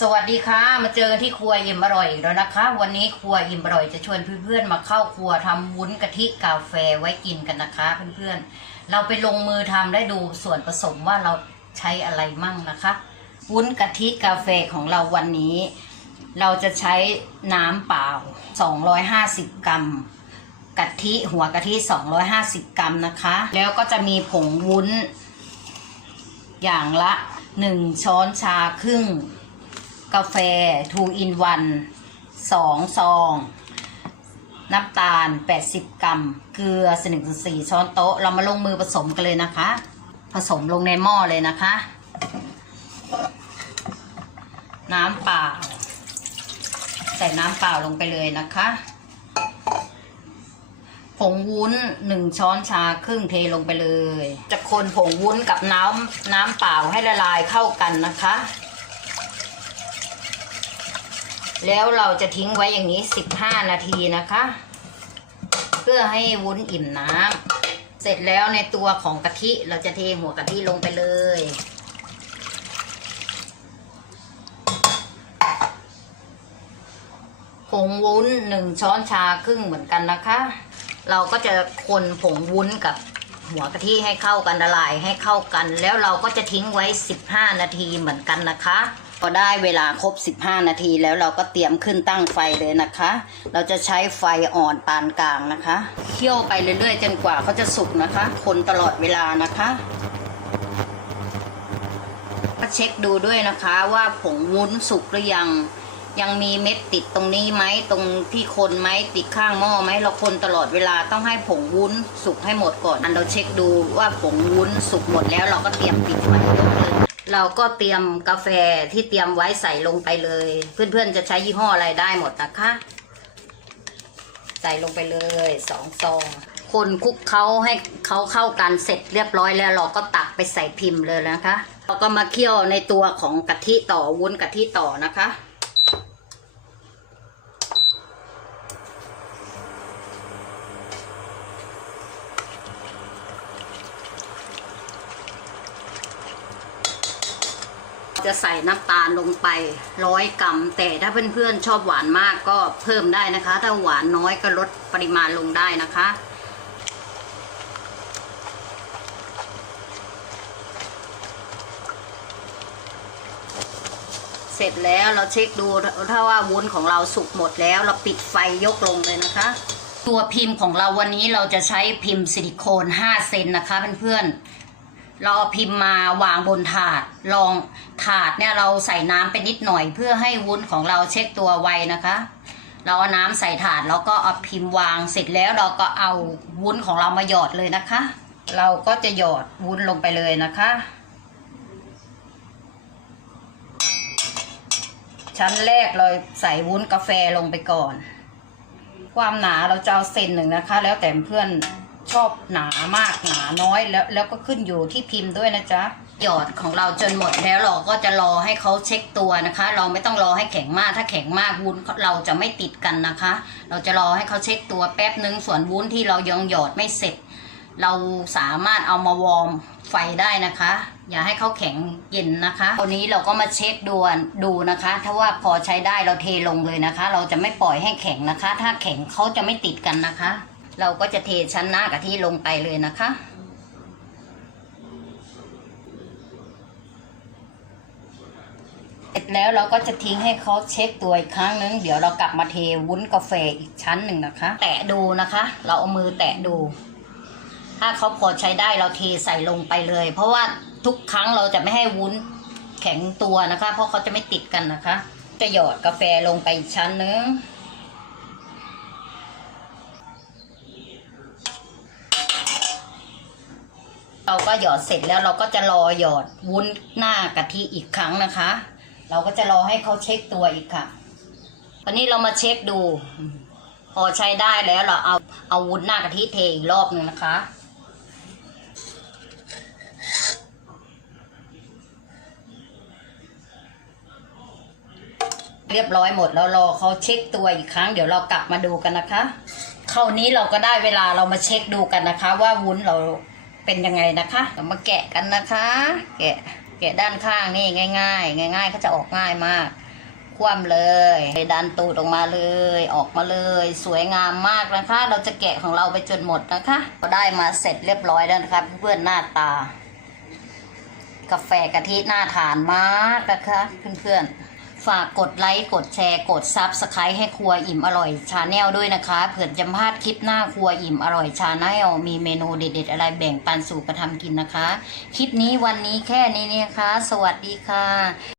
สวัสดีค่ะ มาเจอกันที่ครัวอิ่มอร่อยอีกแล้วนะคะ วันนี้ครัวอิ่มอร่อยจะชวนเพื่อนๆมาเข้าครัวทำวุ้นกะทิกาแฟไว้กินกันนะคะ เพื่อนๆ เราไปลงมือทำได้ดูส่วนผสมว่าเราใช้อะไรมั่งนะคะ วุ้นกะทิกาแฟของเราวันนี้ เราจะใช้น้ำเปล่า 250 กรัมกะทิหัวกะทิ 250 กรัมนะคะ แล้วก็จะมีผงวุ้น อย่างละ 1 ช้อนชาครึ่ง กาแฟ2 in 1 2 ซอง น้ำตาล 80 กรัม เกลือสนึ่งสี่ช้อนโต๊ะ เรามาลงมือผสมกันเลยนะคะ ผสมลงในหม้อเลยนะคะ น้ำเปล่า ใส่น้ำเปล่าลงไปเลยนะคะผงวุ้นหนึ่งช้อนชาครึ่งเทลงไปเลย จะคนผงวุ้นกับน้ำน้ำเปล่าให้ละลายเข้ากันนะคะ แล้วเราจะทิ้งไว้อย่างนี้ 15 นาทีนะคะ เพื่อให้วุ้นอิ่มน้ำเสร็จแล้วในตัวของกะทิเราจะเทหัวกะทิลงไปเลย ผงวุ้นหนึ่งช้อนชาครึ่งเหมือนกันนะคะ เราก็จะคนผงวุ้นกับ หัวกะทิให้เข้ากันละลายให้เข้ากัน แล้วเราก็จะทิ้งไว้ 15 นาทีเหมือนกันนะคะพอได้เวลาครบ 15 นาทีแล้วเราก็เตรียมขึ้นตั้งไฟเลยนะคะ เราจะใช้ไฟอ่อนปานกลางนะคะเคี่ยวไปเรื่อยๆ จนกว่าเขาจะสุกนะคะ คนตลอดเวลานะคะก็เช็คดูด้วยนะคะว่าผงวุ้นสุกหรือยัง ยังมีเม็ดติดตรงนี้ไหมตรงที่คนไหมติดข้างหม้อไหมเราคนตลอดเวลาต้องให้ผงวุ้นสุกให้หมดก่อน อันเราเช็คดูว่าผงวุ้นสุกหมดแล้วเราก็เตรียมปิดไฟยกเลยเราก็เตรียมกาแฟที่เตรียมไว้ใส่ลงไปเลย เพื่อนๆจะใช้ยี่ห้ออะไรได้หมดนะคะ ใส่ลงไปเลยสองซองคนคลุกเขาให้เขาเข้ากันเสร็จเรียบร้อยแล้วเราก็ตักไปใส่พิมพ์เลยนะคะ เราก็มาเคี่ยวในตัวของกะทิต่อวุ้นกะทิต่อนะคะ จะใส่น้ำตาลลงไปร้อยกรัมแต่ถ้าเพื่อนๆชอบหวานมากก็เพิ่มได้นะคะ ถ้าหวานน้อยก็ลดปริมาณลงได้นะคะ เสร็จแล้วเราเช็คดูถ้าว่าวุ้นของเราสุกหมดแล้ว เราปิดไฟยกลงเลยนะคะ ตัวพิมพ์ของเราวันนี้เราจะใช้พิมพ์ซิลิโคน 5 เซนนะคะเพื่อนๆ เราเอาพิมพ์มาวางบนถาดลองถาดเนี่ยเราใส่น้ำไปนิดหน่อย เพื่อให้วุ้นของเราเช็คตัวไวนะคะ เราเอาน้ำใส่ถาดแล้วก็เอาพิมพ์วางเสร็จแล้วเราก็เอาวุ้นของเรามาหยอดเลยนะคะ เราก็จะหยอดวุ้นลงไปเลยนะคะชั้นแรกเราใส่วุ้นกาแฟลงไปก่อน ความหนาเราจะเอาเซนหนึ่งนะคะ แล้วแต่เพื่อน ชอบหนามากหนาน้อยแล้วแล้วก็ขึ้นอยู่ที่พิมพ์ด้วยนะจ๊ะหยอดของเราจนหมดแล้วเราก็จะรอให้เขาเช็คตัวนะคะ เราไม่ต้องรอให้แข็งมากถ้าแข็งมากวุ้นเราจะไม่ติดกันนะคะ เราจะรอให้เขาเช็คตัวแป๊บนึงส่วนวุ้นที่เรายังหยอดไม่เสร็จ เราสามารถเอามาวอร์มไฟได้นะคะ อย่าให้เขาแข็งเย็นนะคะตอนนี้เราก็มาเช็คดูดูนะคะ ถ้าว่าพอใช้ได้เราเทลงเลยนะคะ เราจะไม่ปล่อยให้แข็งนะคะ ถ้าแข็งเขาจะไม่ติดกันนะคะ เราก็จะเทชั้นหน้ากะทิลงไปเลยนะคะ เสร็จแล้วเราก็จะทิ้งให้เขาเช็คตัวอีกครั้งนึง เดี๋ยวเรากลับมาเทวุ้นกาแฟอีกชั้นหนึ่งนะคะ แตะดูนะคะ เราเอามือแตะดู ถ้าเขาพอใช้ได้เราเทใส่ลงไปเลย เพราะว่าทุกครั้งเราจะไม่ให้วุ้นแข็งตัวนะคะ เพราะเขาจะไม่ติดกันนะคะ จะหยอดกาแฟลงไปอีกชั้นนึง เราก็หยอดเสร็จแล้วเราก็จะรอหยอดวุ้นหน้ากะทิอีกครั้งนะคะ เราก็จะรอให้เขาเช็คตัวอีกค่ะตอนนี้เรามาเช็คดู พอใช้ได้แล้วเราเอาเอาวุ้นหน้ากะทิเทอีกรอบหนึ่งนะคะเรียบร้อยหมดแล้วรอเขาเช็คตัวอีกครั้ง เดี๋ยวเรากลับมาดูกันนะคะ คราวนี้เราก็ได้เวลาเรามาเช็คดูกันนะคะ ว่าวุ้นเรา เป็นยังไงนะคะเรามาแกะกันนะคะ แกะแกะด้านข้างนี่ง่าย ๆ ง่ายๆก็จะออกง่ายมาก คว่ำเลยดันตูดออกมาเลย ออกมาเลย สวยงามมากนะคะ เราจะแกะของเราไปจนหมดนะคะเราได้มาเสร็จเรียบร้อยแล้วนะคะเพื่อนๆหน้าตา กาแฟกะทิน่าทานมากนะคะเพื่อนๆ ฝากกดไลค์ กดแชร์ กดซับสไครต์ให้ครัวอิ่มอร่อยชาแนลด้วยนะคะ เผื่อจะพลาดคลิปหน้าครัวอิ่มอร่อยชาแนลมีเมนูเด็ด ๆ อะไรแบ่งปันสู่กระทำกินนะคะ คลิปนี้วันนี้แค่นี้นะคะ สวัสดีค่ะ